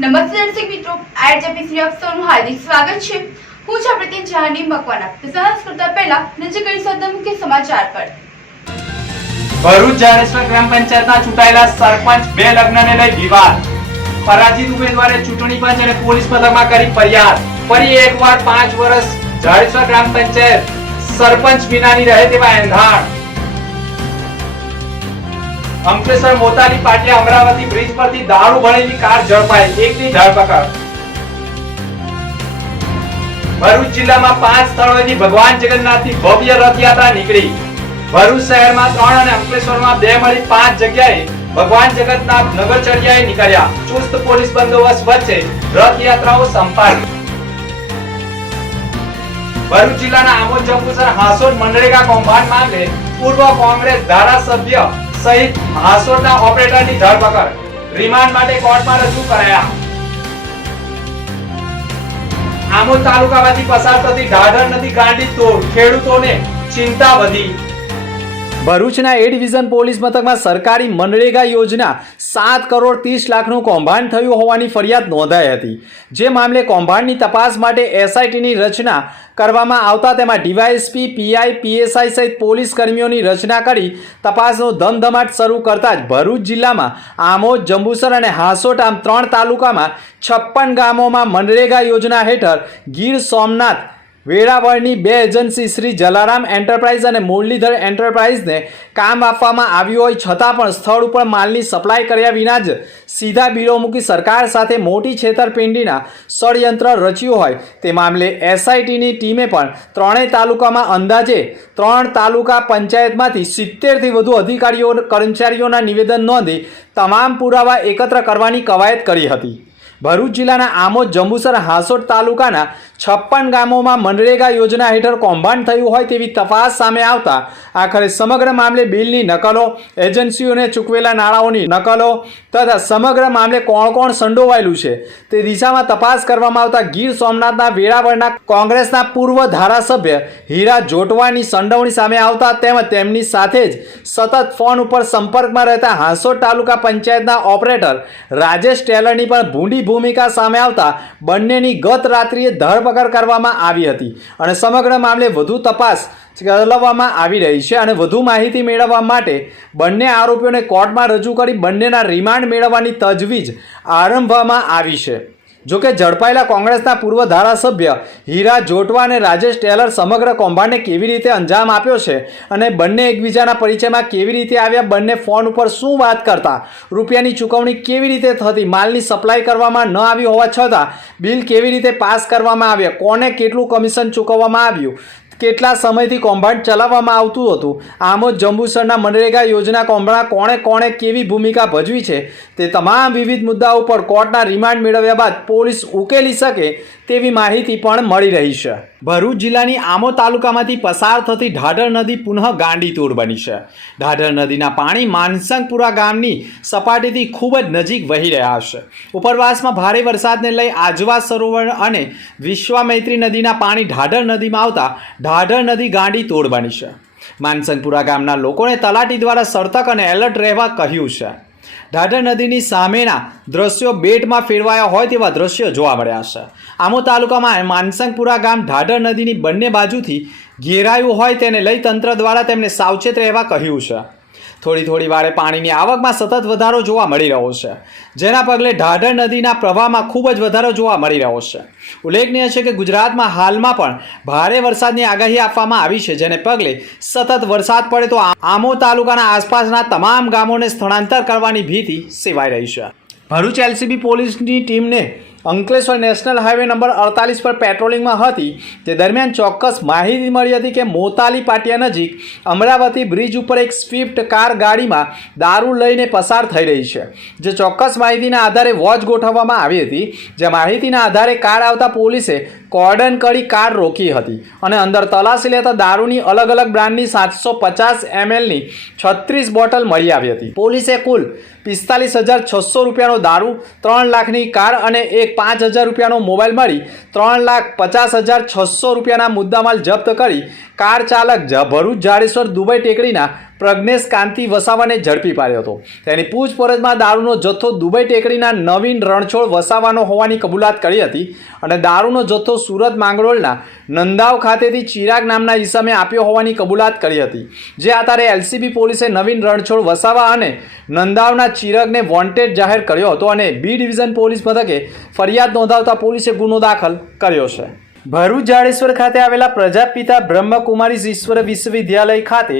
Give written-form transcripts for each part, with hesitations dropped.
નમસ્તે દર્શક મિત્રો, આરજેપી આપનું હાર્દિક સ્વાગત છે। હું છું પ્રતિન જહાની મકવાના। તો સહજ કરતા પહેલા નજર કરીશું મુખ્ય સમાચાર પર। ભરૂચ જાડેશ્વર ગ્રામ પંચાયતના ચૂંટાયેલા સરપંચ બે લગ્નને લઈ વિવાદ। પરાજિત ઉમેદવારે ચૂંટણી પંચ અને પોલીસ મથકમાં કરી ફરિયાદ। ફરી એકવાર 5 વર્ષ જાડેશ્વર ગ્રામ પંચાયત સરપંચ વિનાની રહે તેવા એંધાણ। અંકલેશ્વર મોતાલી પાટિયા અમરાવતી બ્રિજ પરથી દારૂ ભરેલી કાર ઝડપાઈ, એકની ધરપકડ। ભરૂચ જિલ્લામાં 5 સ્થળોએથી ભગવાન જગન્નાથની ભવ્ય રથયાત્રા નીકળી। ભરૂચ શહેરમાં 3 અને અંકલેશ્વરમાં 2 મળી 5 જગ્યાએ ભગવાન જગન્નાથ નગરચર્યાએ નીકળ્યા। ચુસ્ત પોલીસ બંદોબસ્ત વચ્ચે રથયાત્રાઓ સંપાદી। ભરૂચ જિલ્લાના આમોદ જંબુસર હાસોદ મનરેગા કૌભાંડ મામલે પૂર્વ કોંગ્રેસ ધારાસભ્ય સહિત હાસોદના ઓપરેટરની ધરપકડ, રિમાન્ડ માટે કોર્ટમાં રજૂ કરાયા। આમોદ તાલુકામાંથી પસાર થતી ઢાઢર નદી ગાંડી તોડ, ખેડૂતોને ચિંતા વધી। ભરૂચના એ ડિવિઝન પોલીસ મથકમાં સરકારી મનરેગા યોજના 7 કરોડ 30 લાખનું કૌભાંડ થયું હોવાની ફરિયાદ નોંધાઈ હતી। જે મામલે કૌભાંડની તપાસ માટે એસઆઈટીની રચના કરવામાં આવતા તેમાં ડીવાયએસપી, પીઆઈ, પીએસઆઈ સહિત પોલીસ કર્મીઓની રચના કરી તપાસનો ધમધમાટ શરૂ કરતા જ ભરૂચ જિલ્લામાં આમોદ, જંબુસર અને હાસોટ આમ 3 તાલુકામાં 56 ગામોમાં મનરેગા યોજના હેઠળ ગીર સોમનાથ વેરાવળની 2 એજન્સી શ્રી જલારામ એન્ટરપ્રાઇઝ અને મુરલીધર એન્ટરપ્રાઇઝને કામ આપવામાં આવ્યું હોય છતાં પણ સ્થળ ઉપર માલની સપ્લાય કર્યા વિના જ સીધા બિલો મૂકી સરકાર સાથે મોટી છેતરપિંડીના ષડયંત્ર રચ્યું હોય તે મામલે એસઆઈટીની ટીમે પણ 3 તાલુકામાં અંદાજે 3 તાલુકા પંચાયતમાંથી 70થી વધુ અધિકારીઓ કર્મચારીઓના નિવેદન નોંધી તમામ પુરાવા એકત્ર કરવાની કવાયત કરી હતી। ભરૂચ જિલ્લાના આમોદ, જંબુસર, હાસોટ તાલુકાના 56 ગામોમાં મનરેગા યોજના હેઠળ કૌભાંડ થયું હોય તેવી તપાસ સામે આવતા આખરે સમગ્ર મામલે બિલની નકલો, એજન્સીઓને ચૂકવેલા નાણાંઓની નકલો તથા સમગ્ર મામલે કોણ કોણ સંડોવાયેલું છે તે દિશામાં તપાસ કરવામાં આવતા ગીર સોમનાથના વેરાવળના કોંગ્રેસના પૂર્વ ધારાસભ્ય હીરા જોટવાની સંડોવણી સામે આવતા તેમજ તેમની સાથે જ સતત ફોન ઉપર સંપર્કમાં રહેતા હાસોટ તાલુકા પંચાયતના ઓપરેટર રાજેશ ટેલરની પણ ભૂંડી ભૂમિકા સામે આવતા બંનેની ગત રાત્રિએ ધરપકડ કરવામાં આવી હતી અને સમગ્ર મામલે વધુ તપાસ ચલાવવામાં આવી રહી છે અને વધુ માહિતી મેળવવા માટે બંને આરોપીઓને કોર્ટમાં રજૂ કરી બંનેના રિમાન્ડ મેળવવાની તજવીજ આરંભવામાં આવી છે। જોકે ઝડપાયેલા કોંગ્રેસના પૂર્વ ધારાસભ્ય હીરા જોટવા અને રાજેશ ટેલર સમગ્ર કૌભાંડને કેવી રીતે અંજામ આપ્યો છે અને બંને એકબીજાના પરિચયમાં કેવી રીતે આવ્યા, બંને ફોન ઉપર શું વાત કરતા, રૂપિયાની ચૂકવણી કેવી રીતે થતી, માલની સપ્લાય કરવામાં ન આવી હોવા છતાં બિલ કેવી રીતે પાસ કરવામાં આવ્યા, કોને કેટલું કમિશન ચૂકવવામાં આવ્યું, કેટલા સમયથી કૌભાંડ ચલાવવામાં આવતું હતું, આમોદ જંબુસરના મનરેગા યોજના કૌભાંડમાં કોણે કેવી ભૂમિકા ભજવી છે તે તમામ વિવિધ મુદ્દાઓ પર કોર્ટના રિમાન્ડ મેળવ્યા બાદ પોલીસ ઉકેલી શકે તેવી માહિતી પણ મળી રહી છે। ભરૂચ જિલ્લાની આમોદ તાલુકામાંથી પસાર થતી ઢાઢર નદી પુનઃ ગાંડીતૂર બની છે। ઢાઢર નદીના પાણી માનસંગપુરા ગામની સપાટીથી ખૂબ જ નજીક વહી રહ્યા છે। ઉપરવાસમાં ભારે વરસાદને લઈ આજવા સરોવર અને વિશ્વામિત્રી નદીના પાણી ઢાઢર નદીમાં આવતા ઢાઢર નદી ગાંડીતૂર બની છે। માનસંગપુરા ગામના લોકોને તલાટી દ્વારા સતર્ક અને એલર્ટ રહેવા કહ્યું છે। ઢાઢર નદીની સામેના દ્રશ્યો બેટમાં ફેરવાયા હોય તેવા દ્રશ્યો જોવા મળ્યા છે। આમોદ તાલુકામાં માનસંગપુરા ગામ ઢાઢર નદીની બંને બાજુથી ઘેરાયું હોય તેને લઈ તંત્ર દ્વારા તેમને સાવચેત રહેવા કહ્યું છે। થોડી વારે પાણીની આવકમાં સતત વધારો જોવા મળી રહ્યો છે, જેના પગલે ઢાઢર નદીના પ્રવાહમાં ખૂબ જ વધારો જોવા મળી રહ્યો છે। ઉલ્લેખનીય છે કે ગુજરાતમાં હાલમાં પણ ભારે વરસાદની આગાહી આપવામાં આવી છે, જેને પગલે સતત વરસાદ પડે તો આમોદ તાલુકાના આસપાસના તમામ ગામોને સ્થળાંતર કરવાની ભીતિ સેવાઈ રહી છે। ભરૂચ એલસીબી પોલીસની ટીમને અંકલેશ્વર નેશનલ હાઈવે નંબર 48 પર પેટ્રોલિંગમાં હતી તે દરમિયાન ચોક્કસ માહિતી મળી હતી કે મોતાલી પાટિયા નજીક અમરાવતી બ્રિજ ઉપર એક સ્વિફ્ટ કાર ગાડીમાં દારૂ લઈને પસાર થઈ રહી છે। જે ચોક્કસ માહિતીના આધારે વોચ ગોઠવવામાં આવી હતી, જે માહિતીના આધારે કાર આવતા પોલીસે કોર્ડન કરી કાર રોકી હતી અને અંદર તલાશી લેતા દારૂની અલગ અલગ બ્રાન્ડની 750 mlની 36 બોટલ મળી આવી હતી। પોલીસે કુલ 45,600 રૂપિયાનો દારૂ, 3 લાખની કાર અને એક 5,000 રૂપિયાનો મોબાઈલ મળી 3,50,600 રૂપિયાના મુદ્દામાલ જપ્ત કરી કાર ચાલક ભરૂચ જાડેશ્વર દુબઈ ટેકરીના પ્રજ્ઞેશ કાંતિ વસાવાને ઝડપી પાડ્યો હતો. તેની પૂછપરછમાં દારૂનો જથ્થો દુબઈ ટેકરીના નવીન રણછોડ વસાવાનો હોવાની કબૂલાત કરી હતી અને દારૂનો જથ્થો સુરત માંગરોળના નંદાવ ખાતેથી ચિરાગ નામના ઈસમે આપ્યો હોવાની કબૂલાત કરી હતી. જે આધારે એલસીબી પોલીસે નવીન રણછોડ વસાવા અને નંદાવના ચિરાગને વોન્ટેડ જાહેર કર્યો હતો અને બી ડિવિઝન પોલીસ મથકે ફરિયાદ નોંધાવતા પોલીસે ગુનો દાખલ કર્યો છે. ભરૂચ જાડેશ્વર ખાતે આવેલા પ્રજાપિતા બ્રહ્મકુમારી ઈશ્વર વિશ્વવિદ્યાલય ખાતે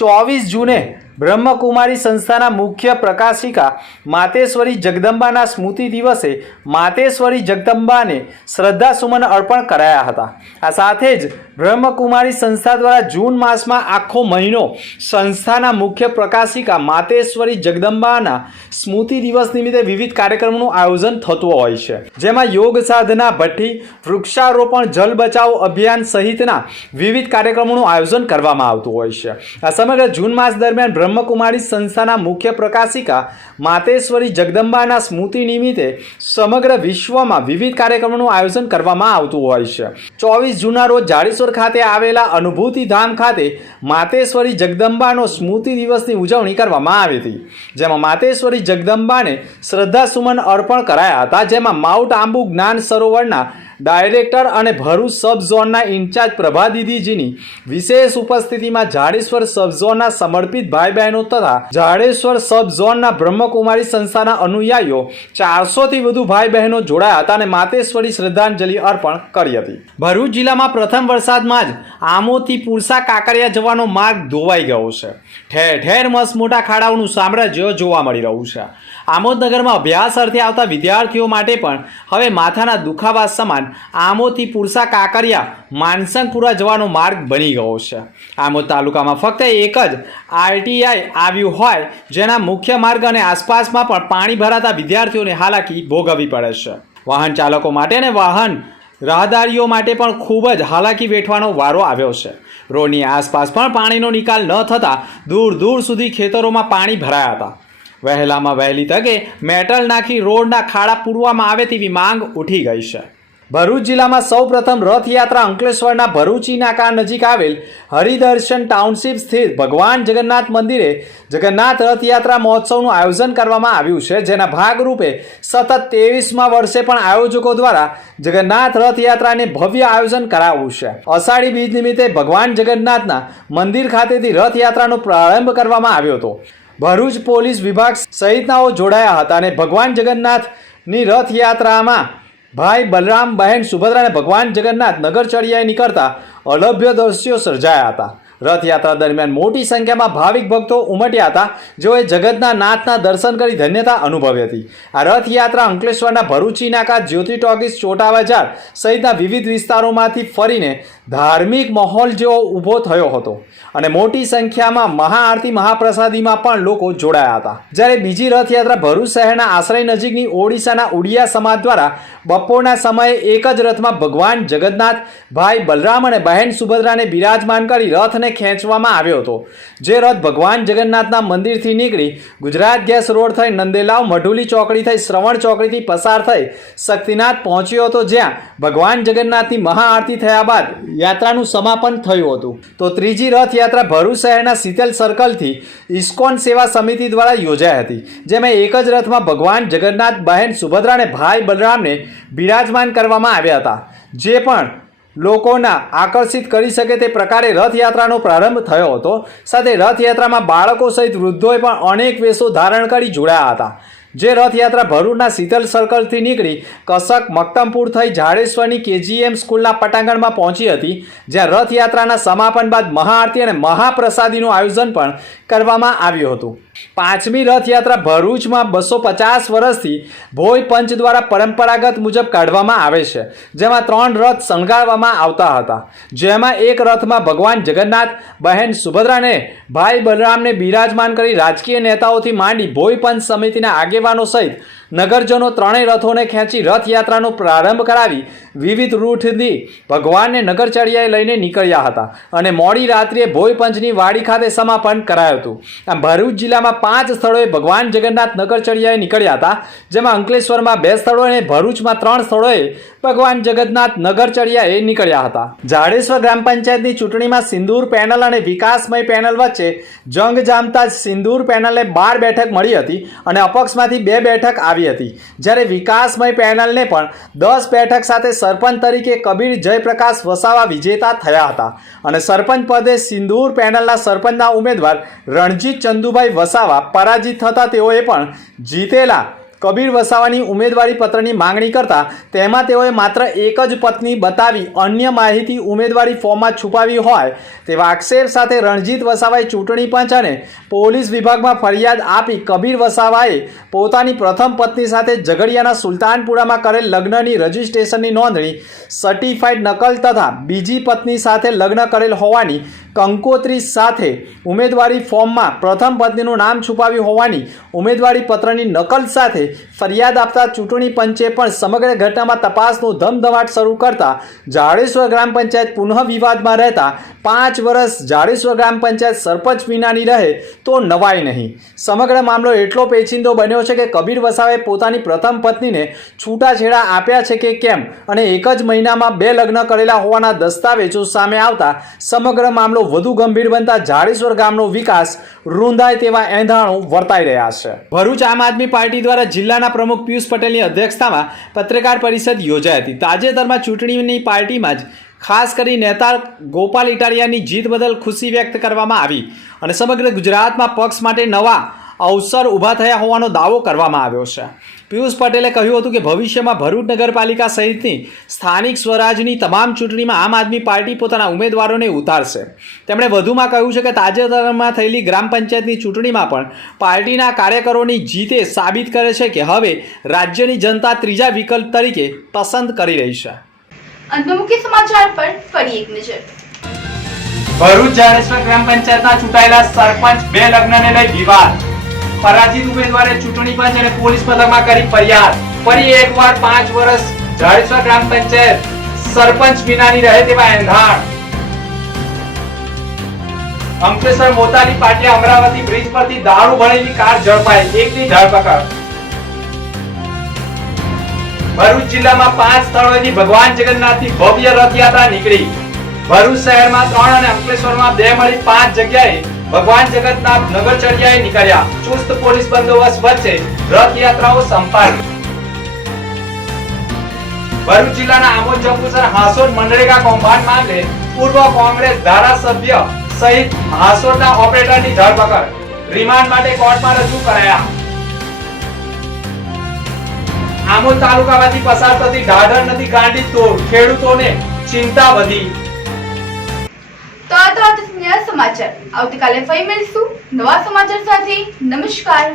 24 જૂને બ્રહ્મકુમારી સંસ્થાના મુખ્ય પ્રકાશિકા માતેશ્વરી જગદંબાના સ્મૃતિ દિવસે માતેશ્વરી જગદંબાને શ્રદ્ધાસુમન અર્પણ કરાયા હતા. આ સાથે જ બ્રહ્મકુમારી સંસ્થા દ્વારા જૂન માસમાં આખો મહિનો સંસ્થાના મુખ્ય પ્રકાશિકા માતેશ્વરી જગદંબાના સ્મૃતિ દિવસ નિમિત્તે વિવિધ કાર્યક્રમોનું આયોજન થતું હોય છે. જેમાં યોગ સાધના ભઠ્ઠી, વૃક્ષારોપણ, જલ બચાવ અભિયાન સહિતના વિવિધ કાર્યક્રમોનું આયોજન કરવામાં આવતું હોય છે. આ સમગ્ર જૂન માસ દરમિયાન બ્રહ્મકુમારી સંસ્થાના મુખ્ય પ્રકાશિકા માતેશ્વરી જગદંબાના સ્મૃતિ નિમિત્તે સમગ્ર વિશ્વમાં વિવિધ કાર્યક્રમોનું આયોજન કરવામાં આવતું હોય છે. 24 જૂનના રોજ જાડેશ્વર ખાતે આવેલા અનુભૂતિ ધામ ખાતે માતેશ્વરી જગદંબાનો સ્મૃતિ દિવસની ઉજવણી કરવામાં આવી હતી. જેમાં માતેશ્વરી જગદંબાને શ્રદ્ધાસુમન અર્પણ કરાયા હતા. જેમાં માઉન્ટ આંબુ જ્ઞાન સરોવરના ડાયરેક્ટર અને ભરૂચ સબ ઝોનના ઇન્ચાર્જ પ્રભા દીદીજીની વિશેષ ઉપસ્થિતિમાં જાડેશ્વર સબ ઝોનના સમર્પિત ભાઈ બહેનો તથા જાડેશ્વર સબ ઝોનના બ્રહ્મકુમારી સંસ્થાના અનુયાયીઓ 400થી વધુ ભાઈ બહેનો જોડાયા હતા અને માતેશ્વરી શ્રદ્ધાંજલિ અર્પણ કરી હતી. ભરૂચ જિલ્લામાં પ્રથમ વરસાદમાં જ આમોદથી પુરસા કાંકરિયા જવાનો માર્ગ ધોવાઈ ગયો છે. ઠેર ઠેર મસ્ત મોટા ખાડાઓનું સામ્રાજ્ય જોવા મળી રહ્યું છે. આમોદ નગરમાં અભ્યાસ અર્થે આવતા વિદ્યાર્થીઓ માટે પણ હવે માથાના દુખાવા સમાન આમોદથી પુરસા કાંકરિયા માનસંગપુરા જવાનો માર્ગ બની ગયો છે. આમોદ તાલુકામાં ફક્ત એક જ આરટીઆઈ આવ્યું હોય જેના મુખ્ય માર્ગ અને આસપાસમાં પણ પાણી ભરાતા વિદ્યાર્થીઓને હાલાકી ભોગવવી પડે છે. વાહન ચાલકો માટે અને વાહન રાહદારીઓ માટે પણ ખૂબ જ હાલાકી વેઠવાનો વારો આવ્યો છે. રોડની આસપાસ પણ પાણીનો નિકાલ ન થતાં દૂર દૂર સુધી ખેતરોમાં પાણી ભરાયા હતા. વહેલામાં વહેલી તકે મેટલ નાખી રોડના ખાડા પૂરવામાં આવે તેવી માંગ ઉઠી ગઈ છે. ભરૂચ જિલ્લામાં સૌપ્રથમ રથયાત્રા અંકલેશ્વરના ભરૂચી નાકા નજીક આવેલ હરિદર્શન ટાઉનશીપ સ્થિત ભગવાન જગન્નાથ મંદિરે જગન્નાથ રથયાત્રા મહોત્સવનું આયોજન કરવામાં આવ્યું છે. જેના ભાગરૂપે સતત 23મા વર્ષે પણ આયોજકો દ્વારા જગન્નાથ રથયાત્રાને ભવ્ય આયોજન કરાવ્યું છે. અષાઢી બીજ નિમિત્તે ભગવાન જગન્નાથના મંદિર ખાતેથી રથયાત્રાનો પ્રારંભ કરવામાં આવ્યો હતો. ભરૂચ પોલીસ વિભાગ સહિતનાઓ જોડાયા હતા અને ભગવાન જગન્નાથની રથયાત્રામાં ભાઈ બલરામ, બહેન સુભદ્રા અને ભગવાન જગન્નાથ નગરચર્યાએ નીકળતા અલભ્ય દ્રશ્યો સર્જાયા હતા. રથયાત્રા દરમિયાન મોટી સંખ્યામાં ભાવિક ભક્તો ઉમટ્યા હતા જેઓએ જગતના નાથના દર્શન કરી ધન્યતા અનુભવી હતી. આ રથયાત્રા અંકલેશ્વરના ભરૂચી નાકા, જ્યોતિ ટોકીઝ, ચોટા બજાર સહિતના વિવિધ વિસ્તારોમાંથી ફરીને ધાર્મિક માહોલ જેવો ઊભો થયો હતો અને મોટી સંખ્યામાં મહાઆરતી મહાપ્રસાદીમાં પણ લોકો જોડાયા હતા. જ્યારે બીજી રથયાત્રા ભરૂચ શહેરના આશ્રય નજીકની ઓડિશાના ઉડિયા સમાજ દ્વારા બપોરના સમયે એક જ રથમાં ભગવાન જગન્નાથ, ભાઈ બલરામ અને બહેન સુભદ્રાને બિરાજમાન કરી રથને ખેંચવામાં આવ્યો હતો. જે રથ ભગવાન જગન્નાથના મંદિરથી નીકળી ગુજરાત ગેસ રોડ થઈ નંદેલાવ મઢુલી ચોકડી થઈ શ્રવણ ચોકડીથી પસાર થઈ શક્તિનાથ પહોંચ્યો હતો, જ્યાં ભગવાન જગન્નાથની મહાઆરતી થયા બાદ યાત્રાનું સમાપન થયું હતું. તો ત્રીજી રથયાત્રા ભરૂચ શહેરના શીતલ સર્કલથી ઇસ્કોન સેવા સમિતિ દ્વારા યોજાઈ હતી. જેમાં એક જ રથમાં ભગવાન જગન્નાથ, બહેન સુભદ્રા અને ભાઈ બલરામને બિરાજમાન કરવામાં આવ્યા હતા. જે પણ લોકોના આકર્ષિત કરી શકે તે પ્રકારે રથયાત્રાનો પ્રારંભ થયો હતો. સાથે રથયાત્રામાં બાળકો સહિત વૃદ્ધોએ પણ અનેક વેશો ધારણ કરી જોડાયા હતા. જે રથયાત્રા ભરૂચના શીતલ સર્કલથી નીકળી કસક, મક્તમપુર થઈ જાડેશ્વરની કેજીએમ સ્કૂલના પટાંગણમાં પહોંચી હતી, જ્યાં રથયાત્રાના સમાપન બાદ મહાઆરતી અને મહાપ્રસાદીનું આયોજન પણ કરવામાં આવ્યું હતું. પાંચમી રથયાત્રા ભરૂચમાં 250 વર્ષથી ભોય પંચ દ્વારા પરંપરાગત મુજબ કાઢવામાં આવે છે. જેમાં 3 રથ શણગારવામાં આવતા હતા. જેમાં એક રથમાં ભગવાન જગન્નાથ, બહેન સુભદ્રાને, ભાઈ બલરામને બિરાજમાન કરી રાજકીય નેતાઓથી માંડી ભોય પંચ સમિતિના આગેવાનો સહિત નગરજનો ત્રણેય રથોને ખેંચી રથયાત્રાનો પ્રારંભ કરાવી વિવિધ રૂટથી ભગવાનને નગરચર્યાએ લઈને નીકળ્યા હતા અને મોડી રાત્રિએ ભોયપંચની વાડી ખાતે સમાપન કરાયું હતું. આમ ભરૂચ જિલ્લામાં 5 સ્થળોએ ભગવાન જગન્નાથ નગરચર્યાએ નીકળ્યા હતા, જેમાં અંકલેશ્વરમાં 2 સ્થળોએ અને ભરૂચમાં 3 સ્થળોએ ભગવાન જગન્નાથ નગરચર્યાએ નીકળ્યા હતા. જાડેશ્વર ગ્રામ પંચાયતની ચૂંટણીમાં સિંદૂર પેનલ અને વિકાસમય પેનલ વચ્ચે જંગ જામતા જ સિંદૂર પેનલને 12 બેઠક મળી હતી અને અપક્ષમાંથી 2 બેઠક આવી હતી, જ્યારે વિકાસમય પેનલને પણ 10 બેઠક સાથે સરપંચ તરીકે કબીર જયપ્રકાશ વસાવા વિજેતા થયા હતા અને સરપંચ પદે સિંદૂર પેનલના સરપંચના ઉમેદવાર રણજીત ચંદુભાઈ વસાવા પરાજિત થતા તેઓએ પણ જીતેલા કબીર વસાવાની ઉમેદવારી પત્રની માંગણી કરતા તેમાં તેઓએ માત્ર એક જ પત્ની બતાવી અન્ય માહિતી ઉમેદવારી ફોર્મમાં છુપાવી હોય તેવા આક્ષેપ સાથે રણજીત વસાવાએ ચૂંટણી પંચ અને પોલીસ વિભાગમાં ફરિયાદ આપી કબીર વસાવાએ પોતાની પ્રથમ પત્ની સાથે ઝઘડિયાના સુલતાનપુરામાં કરેલ લગ્નની રજિસ્ટ્રેશનની નોંધણી સર્ટિફાઈડ નકલ તથા બીજી પત્ની સાથે લગ્ન કરેલ હોવાની કંકોત્રી સાથે ઉમેદવારી ફોર્મમાં પ્રથમ પત્નીનું નામ છુપાવ્યું હોવાની ઉમેદવારી પત્રની નકલ સાથે ફરિયાદ આપતા ચૂંટણી પંચે પણ સમગ્ર ઘટનામાં તપાસનું ધમધમાટ શરૂ કરતા જાડેશ્વર ગ્રામ પંચાયત પુનઃ વિવાદમાં રહેતા 5 વર્ષ જાડેશ્વર ગ્રામ પંચાયત સરપંચ વિનાની રહે તો નવાય નહીં. સમગ્ર મામલો એટલો પેચીદો બન્યો છે કે કબીર વસાવાએ પોતાની પ્રથમ પત્નીને છૂટાછેડા આપ્યા છે કે કેમ અને એક જ મહિનામાં 2 લગ્ન કરેલા હોવાના દસ્તાવેજો સામે આવતા સમગ્ર મામલો વધુ ગંભીર બનતા જાડેશ્વર ગામનો વિકાસ રૂંધાય તેવા એંધાણો વર્તાઈ રહ્યા છે. ભરૂચ આમ આદમી પાર્ટી દ્વારા જિલ્લાના પ્રમુખ પિયુષ પટેલની અધ્યક્ષતામાં પત્રકાર પરિષદ યોજાઈ હતી. તાજેતરમાં ચૂંટણીની પાર્ટીમાં જ ખાસ કરી નેતા ગોપાલ ઇટાલિયાની જીત બદલ ખુશી વ્યક્ત કરવામાં આવી અને સમગ્ર ગુજરાતમાં પક્ષ માટે નવા અવસર ઊભા થયા હોવાનો દાવો કરવામાં આવ્યો છે. પિયુષ પટેલે કહ્યું હતું કે ભવિષ્યમાં ભરૂચ નગરપાલિકા સહિતની સ્થાનિક સ્વરાજની તમામ ચૂંટણીમાં આમ આદમી પાર્ટી પોતાના ઉમેદવારોને ઉતારશે. તેમણે વધુમાં કહ્યું છે કે તાજેતરમાં થયેલી ગ્રામ પંચાયતની ચૂંટણીમાં પણ પાર્ટીના કાર્યકરોની જીતે સાબિત કરે છે કે હવે રાજ્યની જનતા ત્રીજા વિકલ્પ તરીકે પસંદ કરી રહી છે. અંતમાં મુખ્ય સમાચાર પર ફરી એક નજર. ભરૂચ જાડેશ્વર ગ્રામ પંચાયતના ચૂંટાયેલા સરપંચ 2 લગ્નને લઈ વિવાદ. પરાજિત ઉમેદવારે ચૂંટણી પંચ અને પોલીસ મથકમાં કરી ફરિયાદ. ફરી એકવાર 5 વર્ષ જાડેશ્વર ગ્રામ પંચાયત સરપંચ વિનાની રહે તેવા એંધાણ. અંકલેશ્વર મોતાલી પાટિયા અમરાવતી બ્રિજ પરથી દારૂ ભરેલી કાર ઝડપાઈ, એકની ધરપકડ. ભરૂચ જિલ્લામાં 5 સ્થળોએથી ભગવાન જગન્નાથની ભવ્ય રથયાત્રા નીકળી. ભરૂચ શહેરમાં 3 અને અંકલેશ્વરમાં 2 મળી 5 જગ્યાએ ભગવાન જગન્નાથ નગરચર્યાએ નીકળ્યા. ચુસ્ત પોલીસ બંદોબસ્ત વચ્ચે રથયાત્રાઓ સંપન્ન. ભરૂચ જિલ્લાના આમોદ જંબુસર હાસોદ મનરેગા કૌભાંડ મામલે પૂર્વ કોંગ્રેસ ધારાસભ્ય સહિત હાસોદના ઓપરેટરની ધરપકડ. રિમાન્ડ માટે કોર્ટમાં રજૂ કરાયા. આમોદ તાલુકામાંથી પસાર થતી ઢાઢર નદી ગાંડી તોડ, ખેડૂતોને ચિંતા વધી. તો આ તો સમાચાર. આવતીકાલે ફરી મળીશું નવા સમાચાર સાથે. નમસ્કાર.